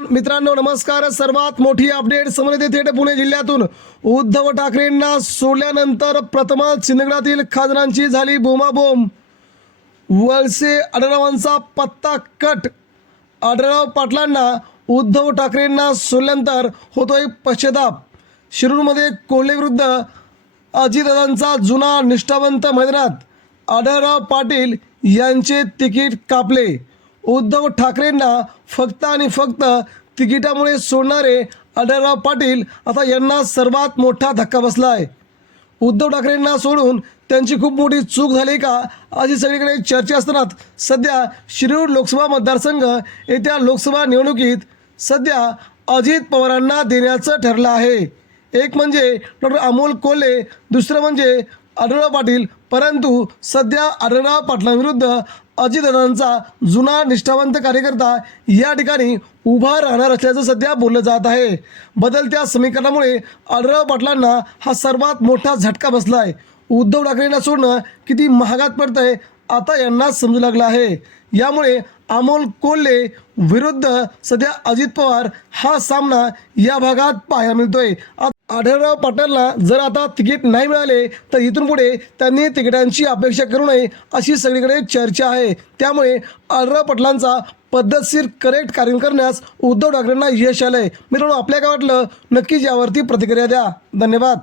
मित्रांनो नमस्कार. सर्वात मोठी अपडेट समोर थेट पुणे जिल्ह्यातून. उद्धव ठाकरेंना सोडल्यानंतर प्रथमच सिंदगडातील खासदारांची झाली बोमाबोम. वळसे आढळरावांचा पत्ता कट. आढळराव पाटलांना उद्धव ठाकरेंना सोडल्यानंतर होतोय पश्चाताप. शिरूरमध्ये कोल्हेविरुद्ध अजितदादांचा जुना निष्ठावंत मैदानात आढळराव पाटील यांचे तिकीट कापले. उद्धव ठाकरेंना फक्त आणि फक्त तिकिटामुळे सोडणारे आढळराव पाटील आता यांना सर्वात मोठा धक्का बसला आहे उद्धव ठाकरेंना सोडून त्यांची खूप मोठी चूक झाली का? अशी सगळीकडे चर्चा असतानाच सध्या शिरूर लोकसभा मतदारसंघ येत्या लोकसभा निवडणुकीत सध्या अजित पवारांना देण्याचं ठरलं आहे. एक म्हणजे डॉक्टर अमोल कोल्हे दुसरं म्हणजे आढळराव पाटील परंतु सध्या आढळराव पाटलांविरुद्ध अजितदादांचा जुना निष्ठावंत कार्यकर्ता या ठिकाणी उभा राहणार असल्याचं सध्या बोललं जात आहे. बदलत्या समीकरणामुळे आढळराव पाटलांना हा सर्वात मोठा झटका बसला आहे उद्धव ठाकरेंना सोडणं किती महागात पडतं आहे आता यांना समजू लागलं आहे. यामुळे अमोल कोल्हे विरुद्ध सध्या अजित पवार हा सामना या भागात पाहायला मिळतोय. आढळराव पाटलांना जर आता तिकीट नाही मिळाले तर इथून पुढे त्यांनी तिकिटांची अपेक्षा करू नये अशी सगळीकडे चर्चा आहे. त्यामुळे आढळराव पाटलांचा पद्धतशीर करेक्ट कार्य करण्यास उद्धव ठाकरेंना यश आलंय. मित्रांनो आपल्या काय वाटलं? नक्कीच यावरती प्रतिक्रिया द्या. धन्यवाद.